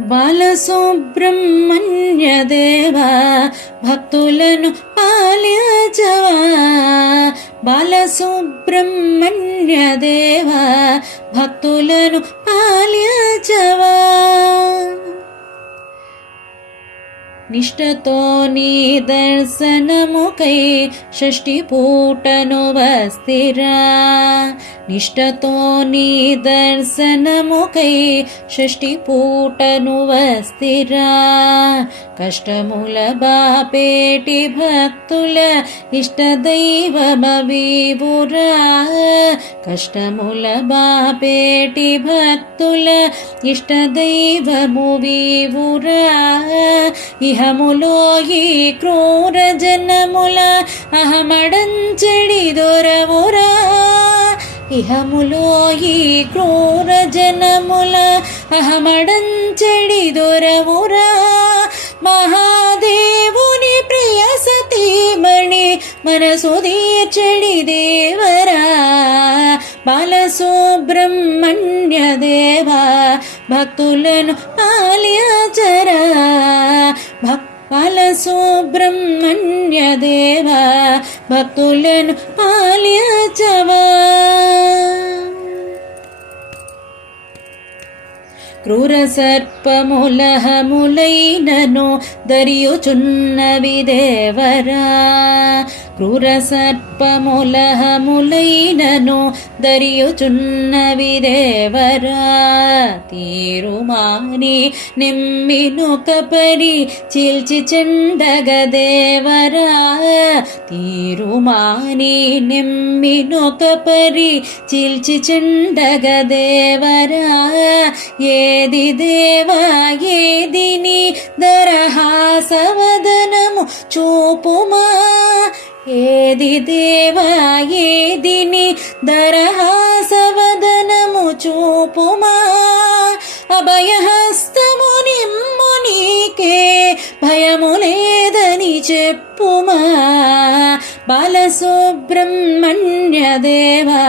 బాలసుబ్రహ్మణ్యదేవా భక్తులను పాలించవా. బాలసుబ్రహ్మణ్యదేవా భక్తులను పాలించవా. నిష్టతో నీ దర్శనముకై షష్ఠి పూటను వస్తిరా. నిష్టతో నీ దర్శనముకై షష్ఠి పూటను వస్తిరా. కష్టముల బాపేటి భక్తుల ఇష్టదైవమవీవురా. కష్టముల బాపేటి భక్తుల ఇష్టదైవము వీవురా. ఇహములో ఈ క్రూర జనముల అహమడంచెడి దొరవురా. ఇహములో ఈ క్రూర జనముల అహమడంచెడి దొరవురా. మహాదేవుని ప్రియ సతీమణి మనసు తీర్చెడి దేవరా. బాలసుబ్రహ్మణ్యదేవా భక్తులను పాలించరా. బాలసుబ్రహ్మణ్యదేవా భక్తులను పాలించవా. క్రూర సర్పములహములైనను దరియుచున్నవి దేవరా. క్రూర సర్పములహములైనను దరియుచున్నవి దేవరా. తీరుమాని నెమ్మినొక పరి చీల్చి చెండగ దేవరా. తీరుమాని నెమ్మినొక పరి చీల్చి చెండగ దేవరా. ఏది దేవా ఏది నీ దరహాసవదనము చూపుమా. ఏది దేవా ఏది నీ దరహాసవదనము చూపుమా. అభయహస్తము నిమ్ము నీకే భయము లేదని చెప్పుమా. బాలసుబ్రహ్మణ్యదేవా